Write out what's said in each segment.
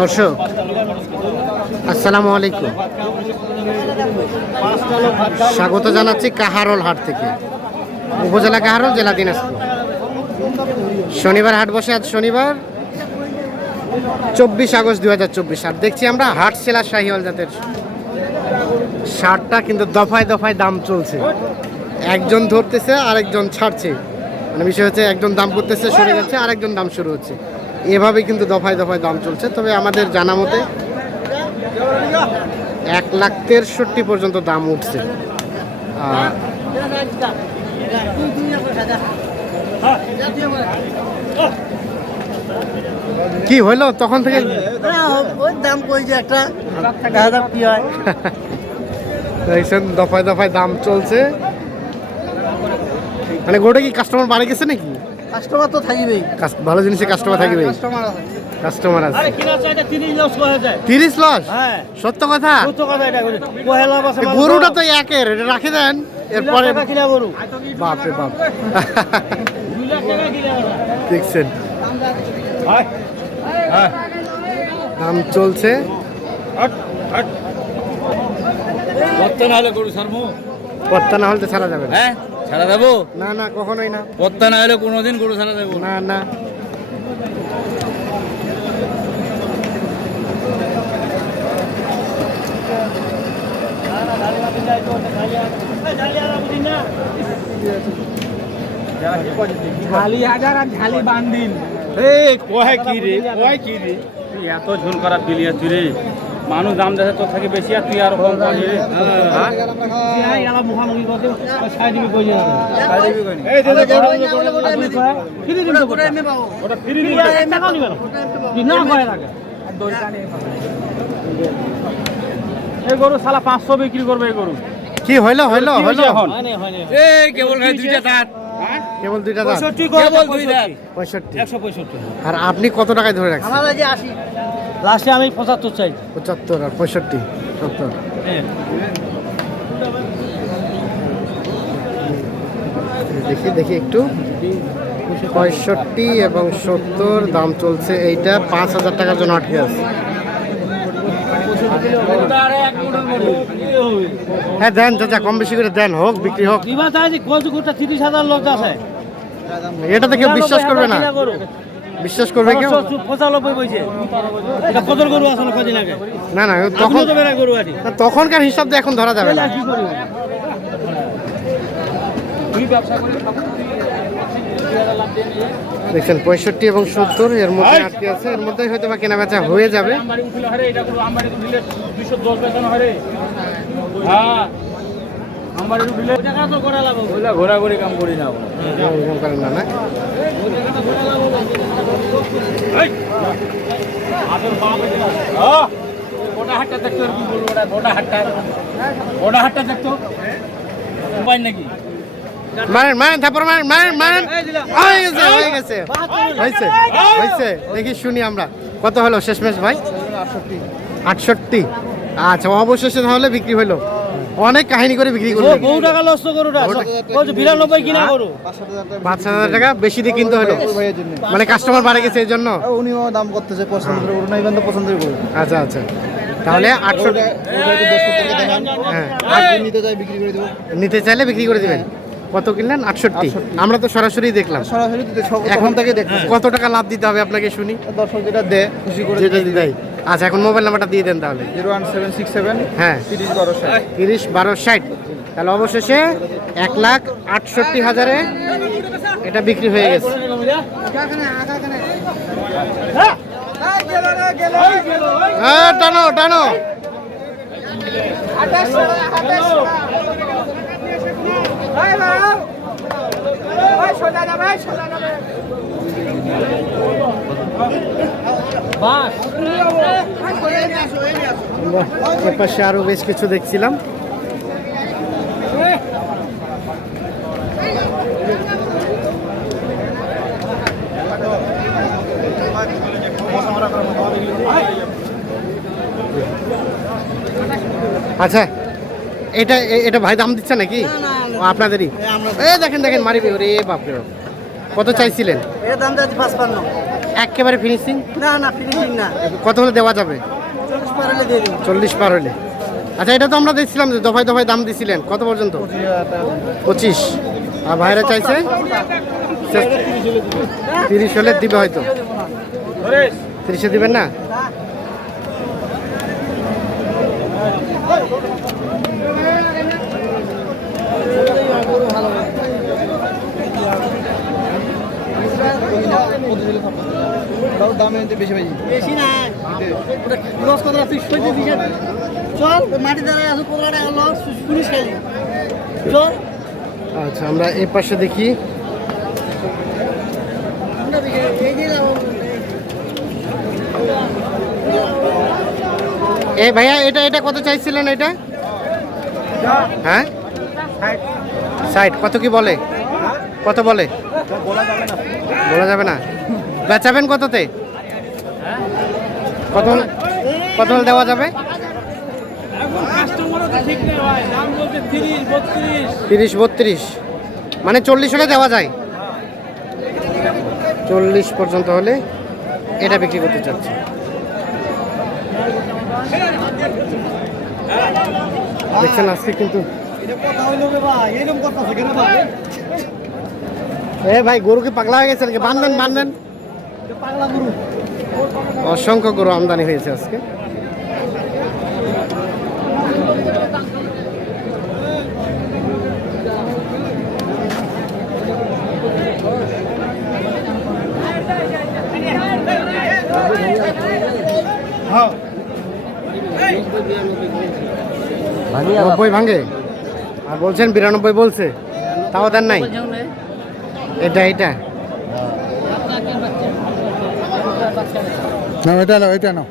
দর্শক, আসসালামু আলাইকুম। স্বাগত জানাচ্ছি কাহারল হাট থেকে। উপজেলা কাহারল, জেলা দিনাজপুর। শনিবার হাট বসে আজ শনিবার, চব্বিশ আগস্ট দু হাজার চব্বিশ। আর দেখছি আমরা হাট সেলা শাহিওয়াল জাতের শার্টটা কিন্তু দফায় দফায় দাম চলছে। একজন ধরতেছে, আরেকজন ছাড়ছে। মানে বিষয় হচ্ছে একজন দাম করতেছে, সরে যাচ্ছে, আরেকজন দাম শুরু হচ্ছে। এভাবে কিন্তু দফায় দফায় দাম চলছে। তবে আমাদের জানা মতে এক লাখ তেষট্টি পর্যন্ত দাম উঠছে। কি হইল তখন থেকে দাম কই যে একটা? কি হয়। দেখছেন দফায় দফায় দাম চলছে। মানে গোটা কি কাস্টমার বাড়ে গেছে নাকি? কাস্টমার তো থাকবেই। ভালো জিনিসে কাস্টমার থাকবে কাস্টমার আছে। কাস্টমার আছে। আরে কিনা চাইটা তিরিশ লস হ্যাঁ সত্য কথা? কত কথা এটা করে পহেলা বাসা গরুটা তো একের এটা রাখে দেন। এরপরে বাপরে বাপ। দেখছেন। হয় হ্যাঁ দাম চলছে। হট হট। পত্তা না হলে গরু পত্তা না হলে তো ছাড়া যাবে হ্যাঁ? ছাড়া দেবো? না না কখনোই না। পত্তা না হলে কোনোদিন গরু ছাড়া দেবো না। না ঝালি হাজার আর ঝালি বান্দিল। এই কয় কি রে কয় কি রে? এত ঝুল করা বিলিয়া তুই রে মানুষ দাম দেখে তোর থেকে বেশি আর তুই আর কম পাবি হ্যাঁ? এই গরু সালা পাঁচশো বিক্রি করবে এই গরু। কি হইল হইল হইল? এখন? এই কেবল দুইটা দাঁত। কেবল দুইটা দাম কেবল দুই দাঁত। পঁয়ষট্টি। একশো পঁয়ষট্টি। আর আপনি কত টাকায় ধরে রাখছেন? আমার যে আসি লাস্টে আমি পঁচাত্তর চাই। পঁচাত্তর আর পঁয়ষট্টি সত্তর। দেখি দেখি একটু। পঁয়ষট্টি এবং সত্তর দাম চলছে এইটা পাঁচ হাজার টাকার জন্য আটকে আছে। হ্যাঁ দেন চাচা কম বেশি করে দেন হোক বিক্রি হোক। তিরিশ হাজার লোক আছে। এটা তো কেউ বিশ্বাস করবে না। বিশ্বাস করবে কেউ? পঁচানব্বই পয়সা এটা কত গরু আসলে কদিন আগে? না না তখন গরু আছি তখনকার হিসাব এখন ধরা যাবে না। দেখছেন পঁয়ষট্টি এবং সত্তর এর মধ্যে আটকে আছে। এর মধ্যে হয়তো বা কেনা বেচা হয়ে। যাবে হ্যাঁ ঘোরাঘুরি কাম করি না না না? গোটা হাটটা দেখতো কি বলব গোটা হাটটা গোটা হাটটা দেখতো উপায় নাকি মারেন। মারেন তারপর মারেন মারেন মারেন হয়ে গেছে। হয়ে গেছে হয়েছে হয়েছে। দেখি শুনি আমরা। কত হলো শেষমেশ ভাই? আটষট্টি। আচ্ছা অবশেষে তাহলে বিক্রি হলো। অনেক কাহিনী করে বিক্রি ও করল বহু টাকা লস তো গরুটা। বিরানব্বই কিনা গরু। পাঁচ হাজার টাকা বেশি দিয়ে কিনতে হলো। মানে কাস্টমার বাড়ে গেছে এই জন্য উনিও দাম করতেছে পছন্দ করে নাই বান্ধব পছন্দ করে আচ্ছা আচ্ছা। তাহলে আটষট্টি হ্যাঁ। নিতে যাই বিক্রি করে দেবো। নিতে চাইলে বিক্রি করে দিবেন। কত কিনলেন? আটষট্টি। আমরা তো সরাসরি দেখলাম। সরাসরি দিতে এখন থেকে কত টাকা লাভ দিতে হবে আপনাকে শুনি। দর্শক যেটা দেয় খুশি করে যেটা দেয়। আচ্ছা এখন মোবাইল নাম্বারটা দিয়ে দেন তাহলে। Zero one seven six seven হ্যাঁ। তিরিশ বারো ষাট। তিরিশ বারো ষাট। তাহলে অবশেষে এক লাখ আটষট্টি হাজারে এটা বিক্রি হয়ে গেছে। হ্যাঁ টানো টানো। বাহ, এপাশে আরও বেশ কিছু দেখছিলাম। আচ্ছা এটা এটা ভাই দাম দিচ্ছে নাকি? আপনাদেরই? এ দেখেন দেখেন মারিবে ওরে বাপরে বাপ। কত চাইছিলেন? এর দাম যাচ্ছে পাঁচপান্ন। একেবারে ফিনিশিং না না ফিনিশিং না। কত হলে দেওয়া যাবে? চল্লিশ পার হলে। আচ্ছা এটা তো আমরা দেখছিলাম যে দফায় দফায় দাম দিছিলেন। কত পর্যন্ত? পঁচিশ। আর ভাইরা চাইছে? তিরিশ হলে দিবে হয়তো। তিরিশে দিবেন না? বেশি না। লস কত তুই সইতে দিস চল মাটি দাঁড়ায় আসো পনেরো টাকা লস শুনিস খালি চল। আচ্ছা আমরা এই পাশে দেখি। এই ভাইয়া এটা এটা কত চাইছিলেন এটা? হ্যাঁ? সাইড কত কি বলে? কত বলে? বলা যাবে না। বেচাবেন কততে? কত কত হলে দেওয়া যাবে? তিরিশ বত্রিশ। মানে চল্লিশ হলে দেওয়া যায়। চল্লিশ পর্যন্ত হলে এটা বিক্রি করতে চাচ্ছি। দেখছেন আজকে কিন্তু এটা কথা হইল রে ভাই এরকম কথা আছে কেন ভাই এ ভাই গরু কি পাগলা হয়ে গেছে নাকি? বান্ধেন বান্ধেন পাগলা গরু। অসংখ্য গরু আমদানি হয়েছে আজকে। নব্বই ভাঙে? আর বলছেন বিরানব্বই বলছে তাও দেন নাই? এটা এটা। না ওইটা না ওইটা না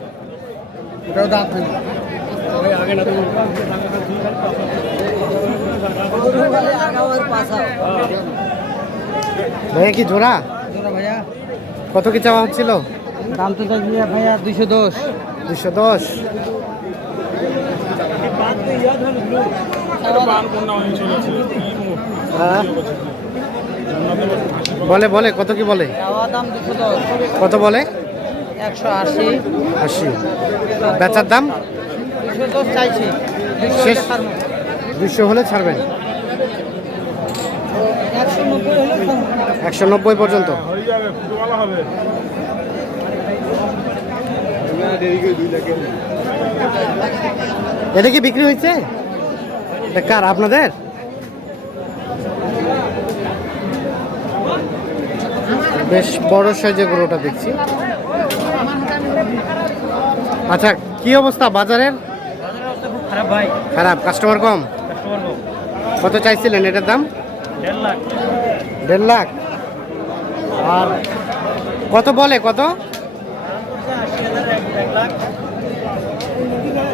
এটাও দাঁত নেই ভাইয়া কি জোড়া? ভাইয়া। কত কি চাওয়া হচ্ছিল? দাম তো চাইছি ভাইয়া দুইশো দশ। দুইশো দশ। হ্যাঁ। বলে বলে কত কি বলে? কত বলে? একশো আশি। আশি। বেচার দাম? দুশো চাইছি। শেষ? দুশো হলে ছাড়বেন? একশো নব্বই পর্যন্ত? এটা কি বিক্রি হয়েছে? কার আপনাদের? বেশ বড় সাইজের গরুটা দেখছি। আচ্ছা কি অবস্থা বাজারের? খারাপ ভাই। খারাপ কাস্টমার কম? কত চাইছিলেন এটার দাম? দেড় লাখ। দেড় লাখ। আর কত বলে কত?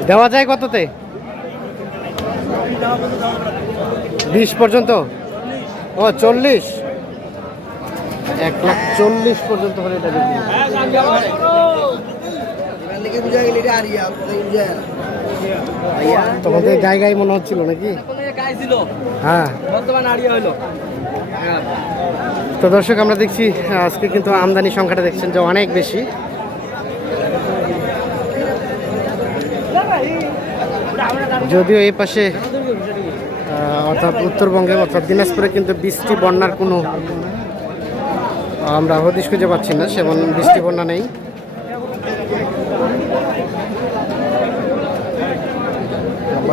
দেওয়া যায় কততে? বিশ পর্যন্ত? ও চল্লিশ। এক লাখ চল্লিশ পর্যন্ত হলে এটা হবে। বুঝা গেলে এটা আরিয়া বুঝা তখন তো গায়ে গায়ে মনে হচ্ছিল নাকি? হ্যাঁ। বর্তমান আরিয়া হইল। তো দর্শক আমরা দেখছি আজকে কিন্তু আমদানি সংখ্যাটা দেখছেন যে অনেক বেশি। যদিও এই পাশে অর্থাৎ উত্তরবঙ্গে অর্থাৎ দিনাজপুরে কিন্তু বৃষ্টি বন্যার কোনো আমরা হদিশ খুঁজে পাচ্ছি না সেমন বৃষ্টি বন্যা নেই আসসালামু আলাইকুম।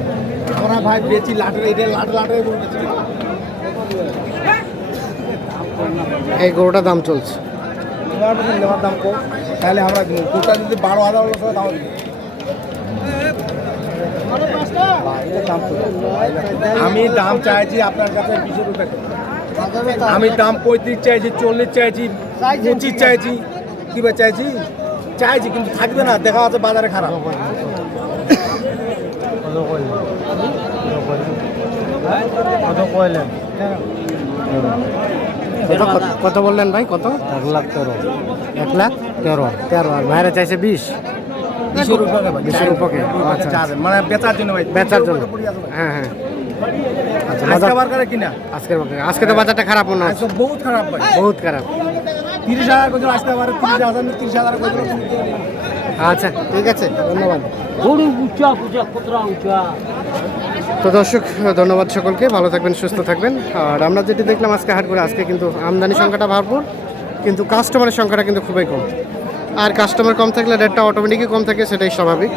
আমরা ভাই বেচি লাটের এটা লাট লাটের এই গরুটার দাম চলছে। নেওয়ার দাম কম। তাহলে আমরা গরুটা যদি বারো হাজার হলো সেটা দাম আমি দাম চাইছি আপনার কাছে বিশ টাকা। আমি দাম পঁয়ত্রিশ চাইছি চল্লিশ চাইছি পঁচিশ চাইছি। কি বা চাইছি? চাইছি কিন্তু থাকবে না দেখা যাচ্ছে বাজারে খারাপ। কত কত- কত বললেন ভাই কত? এক লাখ তেরো। এক লাখ তেরো। তেরো আর ভাইরা চাইছে বিশ। উপরে আচ্ছা মানে বেচার জন্য ভাই। বেচার জন্য। হ্যাঁ হ্যাঁ। আচ্ছা আজকের আজকে তো বাজারটা খারাপ হচ্ছে। বহুত খারাপ বহুত খারাপ। তিরিশ হাজার তিরিশ হাজার আচ্ছা ঠিক আছে ধন্যবাদ। তো দর্শক ধন্যবাদ সকলকে ভালো থাকবেন সুস্থ থাকবেন। আর আমরা যেটি দেখলাম আজকে হাট করে আজকে কিন্তু আমদানি সংখ্যাটা ভরপুর কিন্তু কাস্টমারের সংখ্যাটা কিন্তু খুবই কম। আর কাস্টমার কম থাকলে রেটটা অটোমেটিকই কম থাকে সেটাই স্বাভাবিক।